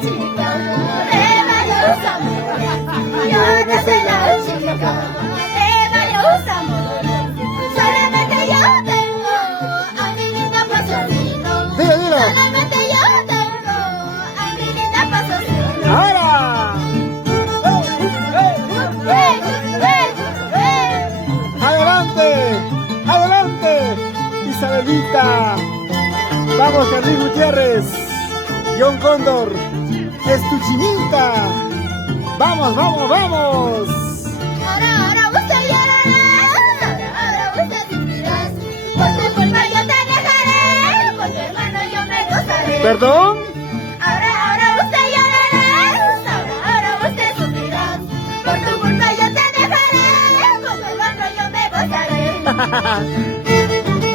chica, de varios amores. Yo no soy la chica, de varios amores. Solamente yo tengo a mi linda pastorino. Dilo. Solamente yo tengo a mi linda pastorino. ¡Ahora! ¡Adelante! ¡Adelante! ¡Isabelita! ¡Vamos, Carlín Gutiérrez! ¡John Cóndor! ¡Es tu chinita! ¡Vamos, vamos, vamos! Ahora usted llorará, ahora usted sufrirás. Por tu culpa yo te dejaré, por tu hermano yo me gozaré. ¿Perdón? Ahora usted llorará, ahora usted sufrirás. Por tu culpa yo te dejaré, por tu hermano yo me gozaré.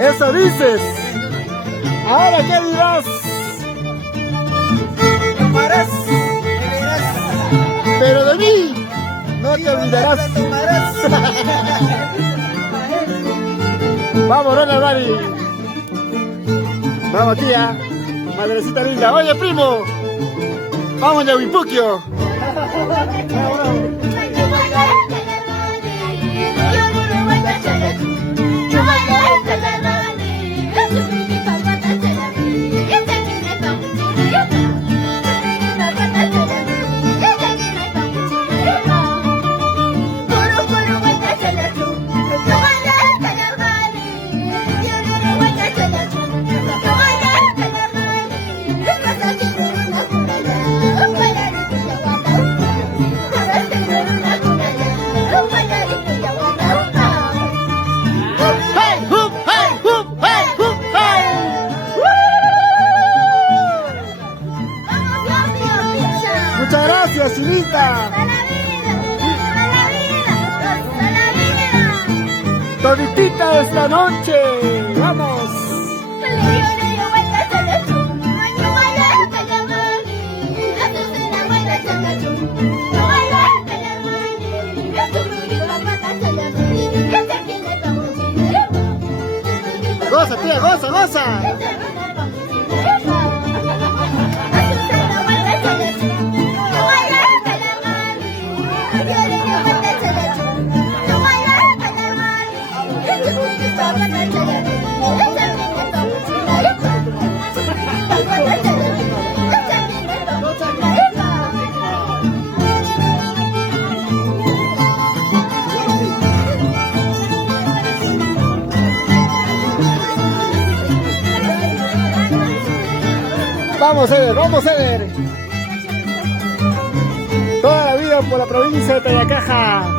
¡Eso dices! ¿Ahora qué dirás? Tomarás, beberás, Pero de mí no te olvidarás. tomarás. Vamos, Ronald Bari. Vamos, tía. Madrecita linda. Oye, primo. Vamos, Yahuipuquio. ¡Hey, hup, hey, hup, hey, hup, hey! Muchas gracias, Chinita. Toditita esta noche. Vamos. Goza, tía, goza, goza. Vamos, Eder, vamos, Eder. Toda la vida por la provincia de Tayacaja.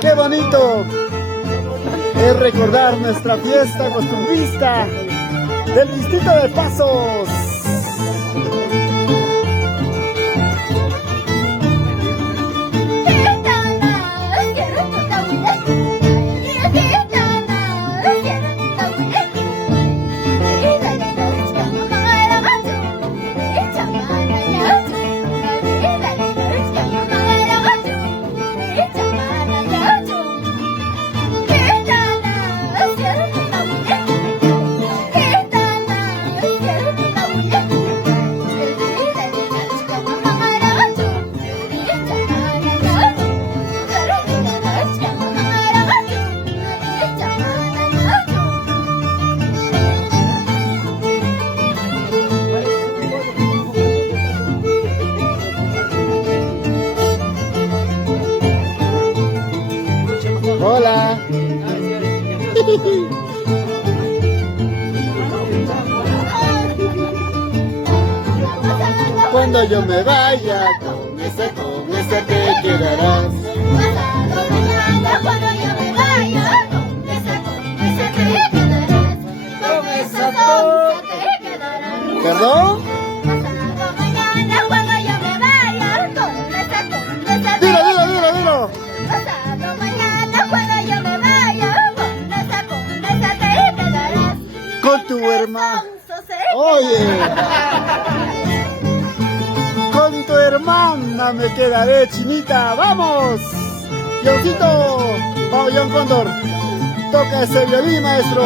¡Qué bonito! Es recordar nuestra fiesta costumbrista del distrito de Pasos. Cuando yo me vaya, con ese te quedarás. Pasado mañana cuando yo me vaya, con esa te quedarás. Con esa te quedarás. ¿Perdón? Pasado mañana cuando yo me vaya, con esa te Dilo, quedarás. dilo. Pasado mañana cuando yo me vaya, con esa te quedarás. Con tu hermano. Oye. Con tu hermana me quedaré, chinita. ¡Vamos! Johncito. Vamos, John Cóndor. Toca ese violín, maestro.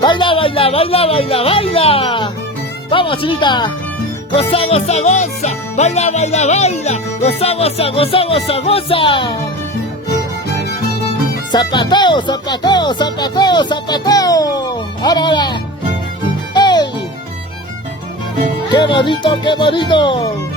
Baila, baila, baila, baila, baila. Vamos, chinita. Goza, goza, goza. Baila, baila, baila. Goza, goza, goza, goza, goza. Zapateo, zapateo, zapateo, zapateo. Ahora. ¡Ey! ¡Qué bonito, qué bonito!